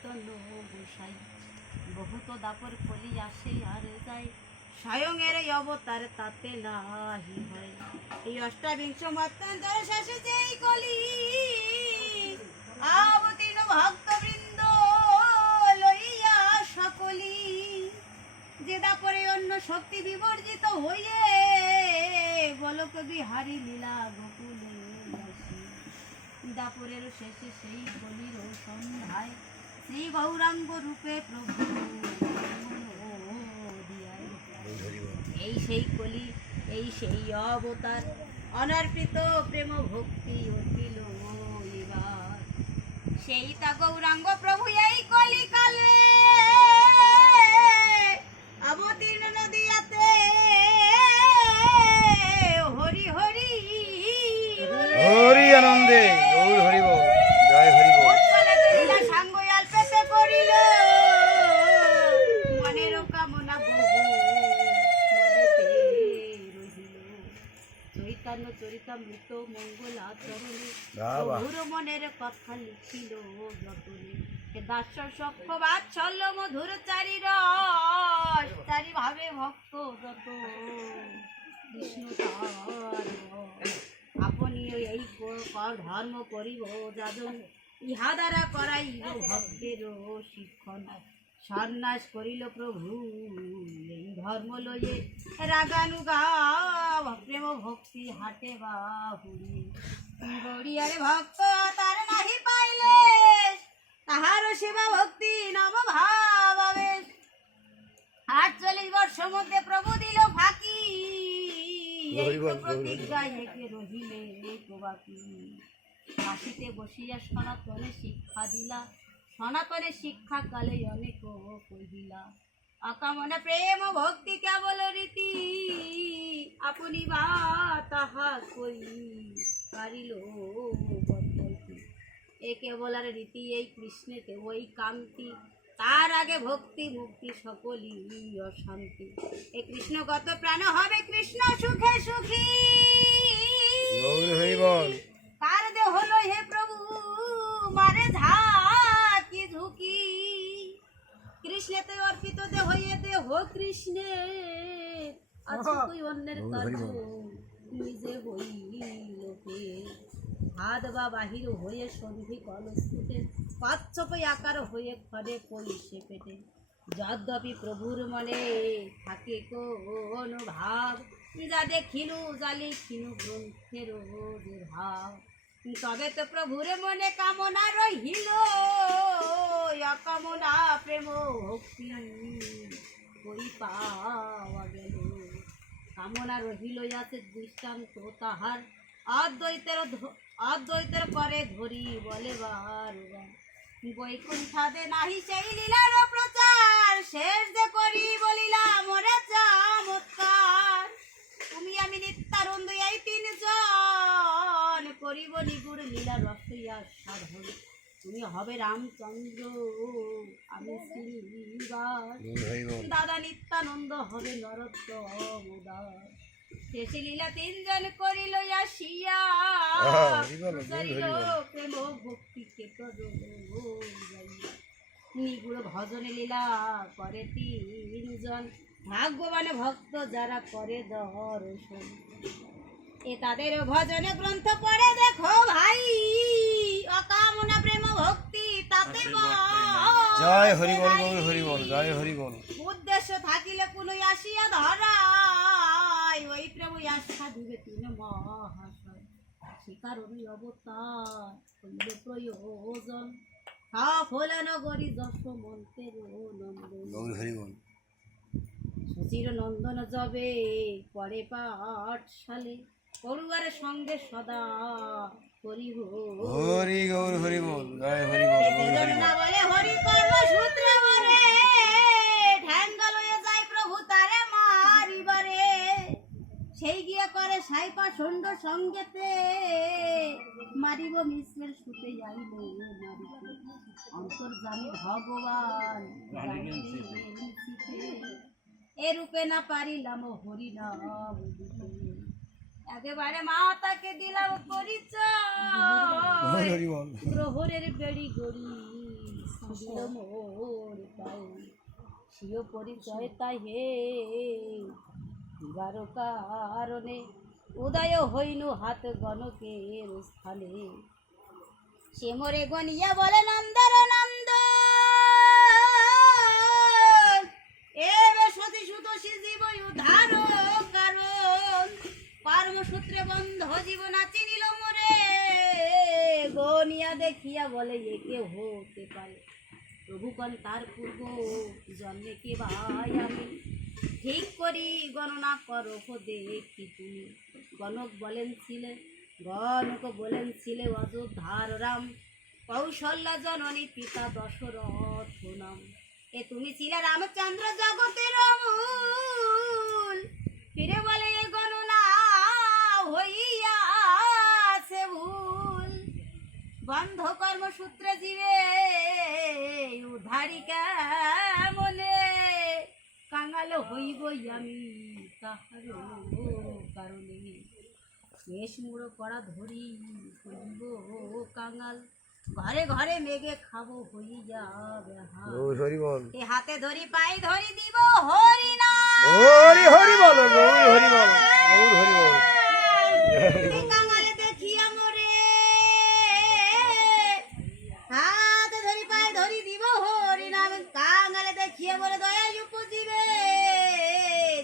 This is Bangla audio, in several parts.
চৈতন্য গোসাই। বহুত দাপর কলি আসে আর যায়, স্বয়ং এর অবতার তাতে নাহি হয়। এই অষ্টাবিংশ মতান্তর শেষে যেই কলি অবতীর্ণ ভক্তবৃন্দ লইয়া সকলি, যে দাপরে অন্য শক্তি বিবর্জিত হইয়ে বলক বিহারী লীলা গোকুলে আসি। দাপরের শেষে সেই কলির সন্ধ্যায় শ্রী গৌরাঙ্গ রূপে প্রভু দিয়ায়। এই সেই কলি, এই সেই অবতার, অনর্পিত প্রেম ভক্তি অখিল এবার। সেই তা গৌরাঙ্গ প্রভু এই কলিকালে অবতীর্ণ নদিয়াতে হরি হরি হরি আনন্দে গৌর হরি বল, জয় হরি বল। সাঙ্গ অল্পেতে করিল মনের কামনা বহু মনেতে রহিল। চৈতন্য চরিতামৃত মঙ্গল আচরণে প্রভুর মনের কথা লিখিল যতনে। দাস্য সক্ষ বাৎসল্য মধুর চারি রস, চারি ভাবে ভক্ত যত কৃষ্ণ তার রস। আপনি এই ধর্ম করিব যাদন, ইহা দ্বারা করাইব ভক্তের শিক্ষণ। সন্ন্যাস করিল প্রভু এই ধর্ম লয়ে, রাগানুগা প্রেম ভক্তি হাটে বাহুরি। গড়িয়ারে ভক্ত তার নাহি পাইলে, তাহার সেবা ভক্তি নব ভাবে। 48 বর্ষ মধ্যে প্রভু দিল ফাঁকি, প্রতিজ্ঞায় একে রহিলে বাকি। কাশিতে বসিয়া সনাতনে শিক্ষা দিলা, সনাতনে শিক্ষা কালে অনেক কহিলা। অকামনা প্রেম ভক্তি কেবল রীতি, আপনি বা তাহা কই পারিল বদলাইতে। এ কেবল আর রীতি, এই কৃষ্ণেতে ওই কান্তি, তার আগে ভক্তি মুক্তি সকলই অশান্তি। এ কৃষ্ণগত প্রাণ হবে কৃষ্ণ সুখে সুখী, গৌর হরি বল। কার দেহ লই হে প্রভু মারে ঝাঁকি ঝুঁকি। কৃষ্ণেতে অর্পিত দেহ এ দেহ কৃষ্ণে, আছে তুই অন্যের কাজ নিজে হইলোকে। হাত বা বাহির হয়ে সন্ধি কলস্ফুটে, কচ্ছপ আকার হয়ে খড়ে কইসে পেটে। যদ্যপি প্রভুর মনে থাকে কোন ভাব, যা দেখিনু যা লিখিনু গ্রন্থের যে ভাব। তবে তো প্রভুর মনে কামনা রহিল, অকামনা প্রেম ভক্তি কই পাওয়া গেল। কামনা রহিল আছে দৃষ্টান্ত তাহার, অদ্বৈতের করে ধরি বলে বারবার। বৈকুণ্ঠাদে নাহি সেই লীলার প্রচার, শেষ যে করি বলিলাম মোরে চমৎকার। তুমি আমি নিত্যানন্দ এই তিনজন, করিব নিগুড় লীলা রসইয়া সাধন। তুমি হবে রামচন্দ্র আমি শ্রীনিবাস, দাদা নিত্যানন্দ হবে নরোত্তম দাস। শেষে লীলা তিনজন করিল আসিয়া, প্রেম ভক্তি নিগুড় ভজনে লীলা করে তিনজন। ভাগ্যবান ভক্ত যারা করে দর্শন, এ তাদের ভজনে গ্রন্থ পড়ে দেখো ভাই। অকামনা প্রেম ভক্তি তাতে জয় হরি বল, গৌর হরি বল, জয় হরি বল। উদ্দেশ্য থাকিলে কোনো আসিয়া ধরায়, ওই প্রেম আস্থা দিবে তিন মহাশয়। সে কারণে অবতার হইল প্রয়োজন, সফল নগরী যশোমন্তের নন্দন। গৌর হরি বল। সুচির নন্দন যবে পরে পাঠশালে, পড়ুয়ার সঙ্গে সদা করি হরি গৌর হরি বল, জয় হরি বল, গৌর হরি বল। বলে হরি কর্ম সূত্রে বলে, ঠ্যাঙ্গা লয়ে যায় প্রভু তারে মারিবারে। সেই গিয়া করে সাইপা সন্ড সঙ্গেতে, মারিব মিশ্রের সুতে যাইব মারিতে। অন্তর্যামী ভগবান এ রূপে না পারিলাম হরি নাম দিতে। একেবারে মাতাকে দিলাম পরিচয়, প্রহরের বেড়ি গড়ি দিল মোর পায়ে সিও পরিচয় তাই হে দিবার কারণে উদয় হইনু হাত গণকের স্থানে সে মোরে গনিয়া বলে নন্দর নন্দ এবে সতী সুত জীব উদ্ধার কারণ কর্মসূত্রে বন্ধ জীবন চিনিল মোরে গনিয়া দেখিয়া বলে একে হতে পারে প্রভুকন তার পূর্ব জন্মে কে ভাই আমি ঠিক করি গণনা করো দেখি তুমি গণক বলেন ছিলে অযোধ্যার রাম কৌশল্যা জননী পিতা দশরথ নাম এ তুমি ছিলে রামচন্দ্র জগতের মূল ফিরে বলে এ গণনা হইয়াছে ভুল বন্ধ কর্মসূত্রে জীবে উদ্ধারিকা মনে কাঙাল হইবই আমি তাহার কারণে বেশ মুড়ো করা ধরি হইব কাঙাল ঘরে ঘরে মেঘে খাবো হই যাবে গৌর হরি বল এ হাতে ধরি পাই ধরি দিব হরি না হরি হরি বল গৌর হরি বল গৌর হরি বল কাঙালে দেখিয়া মোরে হাতে ধরি পাই ধরি দিব হরি নাম কাঙালে দেখিয়া মোরে দয়া উপজিবে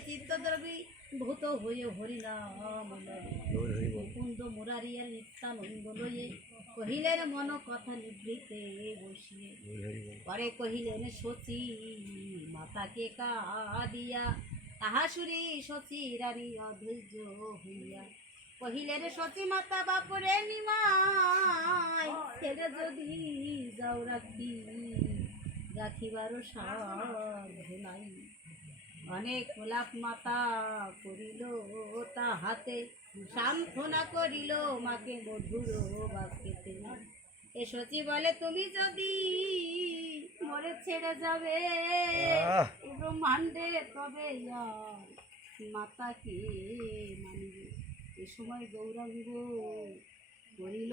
চিত্ত দ্রবী ভূত হয়ে হরি নাম গৌর হরি বল কুন্দ মুরারিয়া নিত্যানন্দ লয়ে কহিলেন মন কথা নিভৃতে বসিয়ে গৌর হরি বল পরে কহিলেন সচি মাতাকে কাঁদিয়া তাহা শুনি সচি রানী অধৈর্য হইয়া কহিলেন সচি মাতা বাপরে নিমাই ছেড়ে যদি যাও রাখিবারও সাধ্য নাই অনেক গোলাপ মাতা করিল তাহাতে সান্ত্বনা করিল মাকে মধুর বাক্যেতে এ সচি বলে তুমি যদি মরে ছেড়ে যাবে এ ব্রহ্মাণ্ডে তবে আর মাতাকে মানিবে এ সময় গৌরাঙ্গ করিল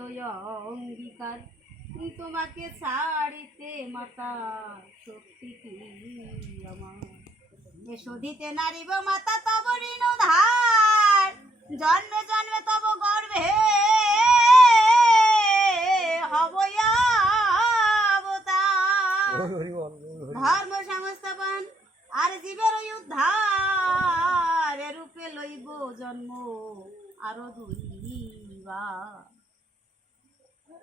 অঙ্গীকার তোমাকে ছাড়িতে মাতা শক্তি কি আমার এ শোধিতে নারিব মাতা তব ঋণ ধার জন্মে জন্মে তব গর্ভে হব অবতার গৌর হরি বল গৌর হরি ধর্ম সংস্থাপন আর জীবের উদ্ধার রূপে লইব জন্ম আরো দুইবার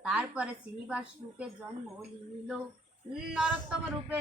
তারপরে শ্রীনিবাস রূপে জন্ম নিল নরোত্তম রূপে